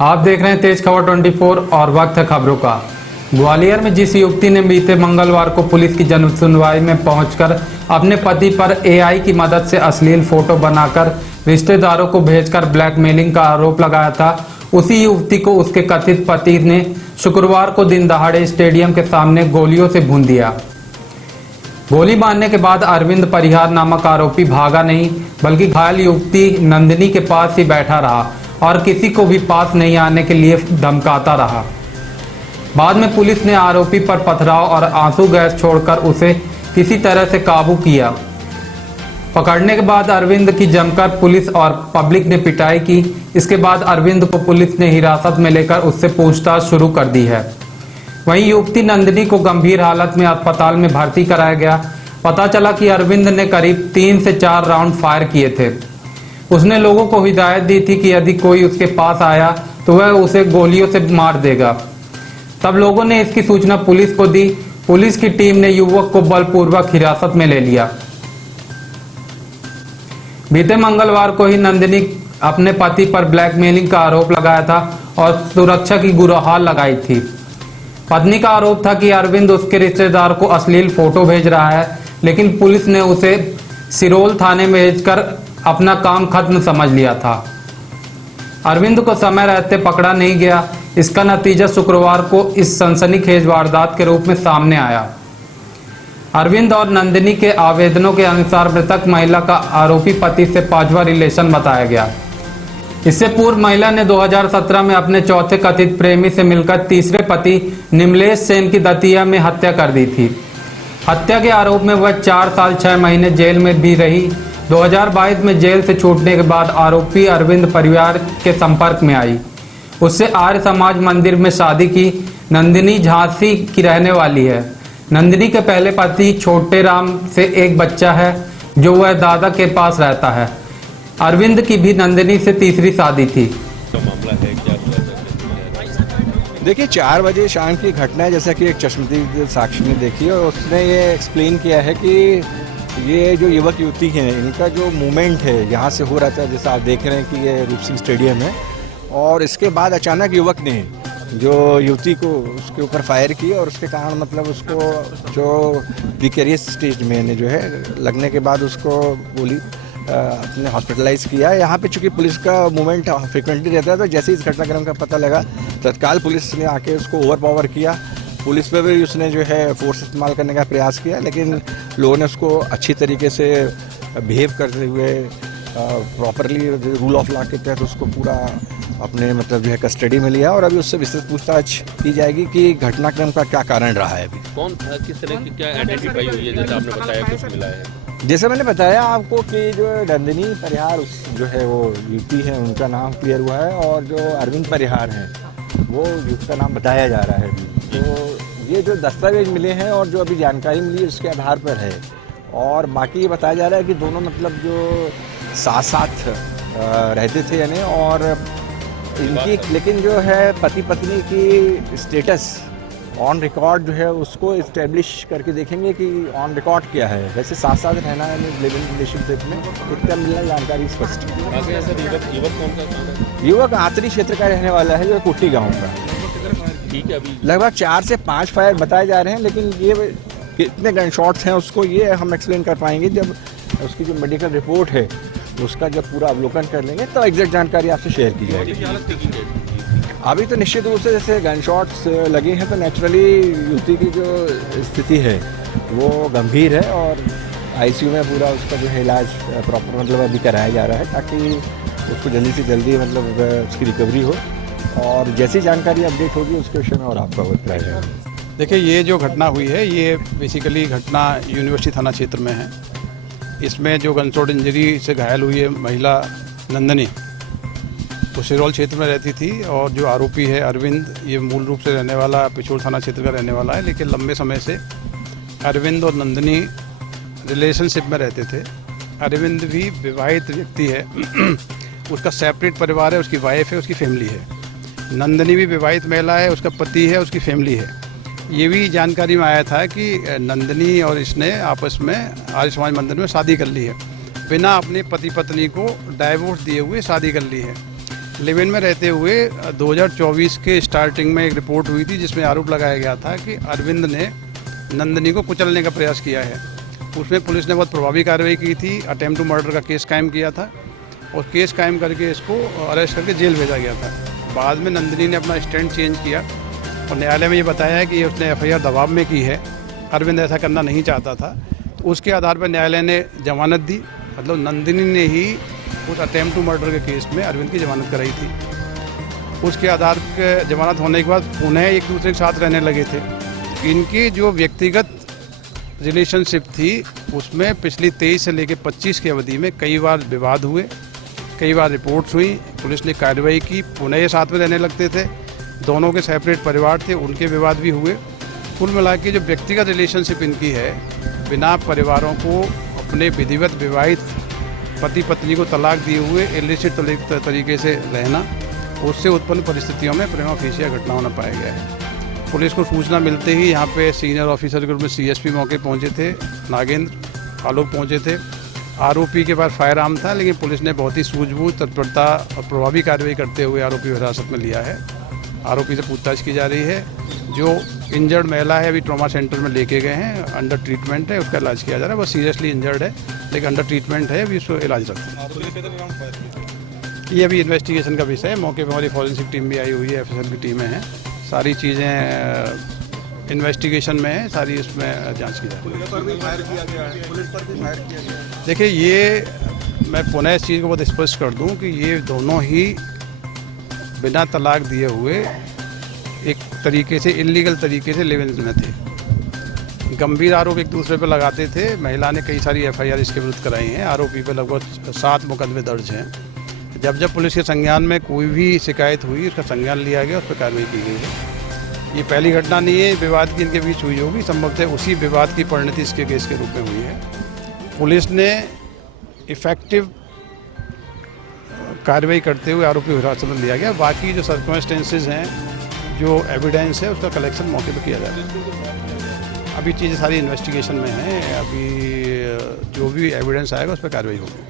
आप देख रहे हैं तेज खबर 24 और वक्त है खबरों का। ग्वालियर में जिस युवती ने बीते मंगलवार को पुलिस की जन सुनवाई में पहुंचकर अपने पति पर एआई की मदद से अश्लील फोटो बनाकर रिश्तेदारों को भेजकर ब्लैकमेलिंग का आरोप लगाया था, उसी युवती को उसके कथित पति ने शुक्रवार को दिन दहाड़े स्टेडियम के सामने गोलियों से भून दिया। गोली मारने के बाद अरविंद परिहार नामक आरोपी भागा नहीं, बल्कि घायल युवती नंदिनी के पास ही बैठा रहा और किसी को भी पास नहीं आने के लिए धमकाता रहा। बाद में पुलिस ने आरोपी पर पथराव और आंसू गैस छोड़कर उसे किसी तरह से काबू किया। पकड़ने के बाद अरविंद की जमकर पुलिस और पब्लिक ने पिटाई की। इसके बाद अरविंद को पुलिस ने हिरासत में लेकर उससे पूछताछ शुरू कर दी है। वहीं युवती नंदिनी को गंभीर हालत में अस्पताल में भर्ती कराया गया। पता चला कि अरविंद ने करीब 3 से 4 राउंड फायर किए थे। उसने लोगों को हिदायत दी थी कि यदि कोई उसके पास आया तो वह उसे गोलियों से मार देगा। तब लोगों ने इसकी सूचना पुलिस को दी। पुलिस की टीम ने युवक को बलपूर्वक हिरासत में ले लिया। बीते मंगलवार को ही नंदिनी अपने पति पर ब्लैकमेलिंग का आरोप लगाया था और सुरक्षा की गुहार लगाई थी। पत्नी का आरोप था कि अरविंद उसके रिश्तेदार को अश्लील फोटो भेज रहा है, लेकिन पुलिस ने उसे सिरोल थाने में भेजकर अपना काम खत्म समझ लिया था। अरविंद को समय रहते पकड़ा नहीं गया। इसका नतीजा शुक्रवार को इस सनसनीखेज वारदात के रूप में सामने आया। अरविंद और नंदिनी के आवेदनों के अनुसार मृतक महिला का आरोपी पति से 5वां रिलेशन बताया गया। इससे पूर्व महिला ने 2017 में अपने चौथे कथित प्रेमी से मिलकर तीसरे पति निमलेश सेन की दतिया में हत्या कर दी थी। हत्या के आरोप में वह 4 साल 6 महीने जेल में भी रही। 2022 में जेल से छूटने के बाद आरोपी अरविंद परिवार के संपर्क में आई। उससे आर्य समाज मंदिर में शादी की। नंदिनी झांसी की रहने वाली है। नंदिनी के पहले पति छोटे राम से एक बच्चा है जो वह दादा के पास रहता है। अरविंद की भी नंदिनी से तीसरी शादी थी। देखिए 4 बजे शाम की घटना है, जैसा कि एक चश्मदीद साक्षी ने देखी और उसने ये एक्सप्लेन किया है कि ये जो युवक युवती हैं इनका जो मूवमेंट है यहाँ से हो रहा था, जैसा आप देख रहे हैं कि ये रूप सिंह स्टेडियम है, और इसके बाद अचानक युवक ने जो युवती को उसके ऊपर फायर की और उसके कारण मतलब उसको जो विकेरियस स्टेज में जो है लगने के बाद उसको गोली अपने हॉस्पिटलाइज किया। यहाँ पे चूंकि पुलिस का मूवमेंट फ्रिक्वेंटली रहता है, तो जैसे ही इस घटनाक्रम का पता लगा तत्काल पुलिस ने आके उसको ओवर पावर किया। पुलिस पे भी उसने जो है फोर्स इस्तेमाल करने का प्रयास किया, लेकिन लोगों ने उसको अच्छी तरीके से बिहेव करते हुए प्रॉपरली रूल ऑफ लॉ के तहत उसको पूरा अपने मतलब जो है कस्टडी में लिया और अभी उससे विस्तृत पूछताछ की जाएगी कि घटनाक्रम का क्या कारण रहा है। अभी कौन था, किस तरह की क्या आइडेंटिफाई हुई है, जैसे आपने बताया कुछ मिला है? जैसे मैंने बताया आपको कि जो नंदिनी परिहार जो है वो युवती है, उनका नाम क्लियर हुआ है, और जो अरविंद परिहार है वो युवती का नाम बताया जा रहा है। तो ये जो दस्तावेज मिले हैं और जो अभी जानकारी मिली है उसके आधार पर है, और बाकी ये बताया जा रहा है कि दोनों मतलब जो साथ साथ रहते थे यानी, और इनकी लेकिन जो है पति पत्नी की स्टेटस ऑन रिकॉर्ड जो है उसको इस्टेब्लिश करके देखेंगे कि ऑन रिकॉर्ड क्या है। वैसे साथ साथ रहना यानी लिविंग रिलेशनशिप में इतना मिलना जानकारी स्पष्ट है। युवक आतरी क्षेत्र का रहने वाला है, जो कुट्टी गाँव का। ठीक है, अभी लगभग 4 से 5 फायर बताए जा रहे हैं, लेकिन ये कितने गन शॉट्स हैं उसको ये हम एक्सप्लेन कर पाएंगे जब उसकी जो मेडिकल रिपोर्ट है उसका जब पूरा अवलोकन कर लेंगे तो एग्जैक्ट जानकारी आपसे शेयर की जाएगी। अभी तो निश्चित रूप से जैसे गन शॉट्स लगे हैं तो नेचुरली युवती की जो स्थिति है वो गंभीर है, और आईसीयू में पूरा उसका जो है इलाज प्रॉपर मतलब अभी कराया जा रहा है, ताकि उसको जल्दी से जल्दी मतलब उसकी रिकवरी हो, और जैसी जानकारी अपडेट होगी उसके विषय में और आपको अवगत कराया जाएगा। देखिए ये जो घटना हुई है ये बेसिकली घटना यूनिवर्सिटी थाना क्षेत्र में है। इसमें जो गनशॉट इंजरी से घायल हुई है महिला नंदिनी, वो सिरोल क्षेत्र में रहती थी, और जो आरोपी है अरविंद ये मूल रूप से रहने वाला पिछोर थाना क्षेत्र का रहने वाला है, लेकिन लंबे समय से अरविंद और नंदिनी रिलेशनशिप में रहते थे। अरविंद भी विवाहित व्यक्ति है, उसका सेपरेट परिवार है, उसकी वाइफ है, उसकी फैमिली है। नंदिनी भी विवाहित महिला है, उसका पति है, उसकी फैमिली है। ये भी जानकारी में आया था कि नंदिनी और इसने आपस में आर्य समाज मंदिर में शादी कर ली है, बिना अपने पति पत्नी को डाइवोर्स दिए हुए शादी कर ली है। लिव इन में रहते हुए 2024 के स्टार्टिंग में एक रिपोर्ट हुई थी जिसमें आरोप लगाया गया था कि अरविंद ने नंदिनी को कुचलने का प्रयास किया है। उसमें पुलिस ने बहुत प्रभावी कार्रवाई की थी, अटेम्प्ट टू मर्डर का केस कायम किया था और केस कायम करके इसको अरेस्ट करके जेल भेजा गया था। बाद में नंदिनी ने अपना स्टैंड चेंज किया और न्यायालय में ये बताया है कि उसने एफआईआर दबाव में की है, अरविंद ऐसा करना नहीं चाहता था। उसके आधार पर न्यायालय ने जमानत दी, मतलब नंदिनी ने ही उस अटेम्प्ट टू मर्डर के केस में अरविंद की जमानत कराई थी। उसके आधार पर जमानत होने के बाद पुनः एक दूसरे के साथ रहने लगे थे। इनकी जो व्यक्तिगत रिलेशनशिप थी उसमें पिछली 23 से लेकर 25 की अवधि में कई बार विवाद हुए, कई बार रिपोर्ट्स हुई, पुलिस ने कार्रवाई की, पुनः ये साथ में रहने लगते थे। दोनों के सेपरेट परिवार थे, उनके विवाद भी हुए। कुल मिला के जो व्यक्तिगत रिलेशनशिप इनकी है, बिना परिवारों को अपने विधिवत विवाहित पति पत्नी को तलाक दिए हुए इलिसिट तरीके से रहना, उससे उत्पन्न परिस्थितियों में प्रेमा फेसिया घटना होना पाया गया है। पुलिस को सूचना मिलते ही यहाँ पे सीनियर ऑफिसर के रूप में सीएसपी मौके पहुँचे थे, नागेंद्र आलोक पहुँचे थे। आरोपी के पास फायर आर्म था, लेकिन पुलिस ने बहुत ही सूझबूझ, तत्परता और प्रभावी कार्रवाई करते हुए आरोपी को हिरासत में लिया है। आरोपी से पूछताछ की जा रही है। जो इंजर्ड महिला है अभी ट्रॉमा सेंटर में लेके गए हैं, अंडर ट्रीटमेंट है, उसका इलाज किया जा रहा है। वो सीरियसली इंजर्ड है लेकिन अंडर ट्रीटमेंट है, अभी उसको इलाज रखते हैं। ये अभी इन्वेस्टिगेशन का विषय है। मौके पर हमारी फॉरेंसिक टीम भी आई हुई है, एफएसएल की टीमें हैं। सारी चीज़ें इन्वेस्टिगेशन में है, सारी इसमें जांच की जा रही है। देखिए, ये मैं पुनः इस चीज़ को बहुत स्पष्ट कर दूं कि ये दोनों ही बिना तलाक दिए हुए एक तरीके से इल्लीगल तरीके से लिव इन में थे। गंभीर आरोप एक दूसरे पर लगाते थे। महिला ने कई सारी एफआईआर इसके विरुद्ध कराई हैं। आरोपी पर लगभग 7 मुकदमे दर्ज हैं। जब पुलिस के संज्ञान में कोई भी शिकायत हुई, उसका संज्ञान लिया गया, उस पर कार्रवाई की गई है। ये पहली घटना नहीं है विवाद की इनके बीच हुई होगी, संभवतः उसी विवाद की परिणति इसके केस के रूप में हुई है। पुलिस ने इफेक्टिव कार्रवाई करते हुए आरोपी को हिरासत में लिया गया। बाकी जो सर्कमस्टेंसेज हैं, जो एविडेंस है, उसका कलेक्शन मौके पर किया जा रहा है। अभी चीज़ें सारी इन्वेस्टिगेशन में हैं। अभी जो भी एविडेंस आएगा उस पर कार्रवाई होगी।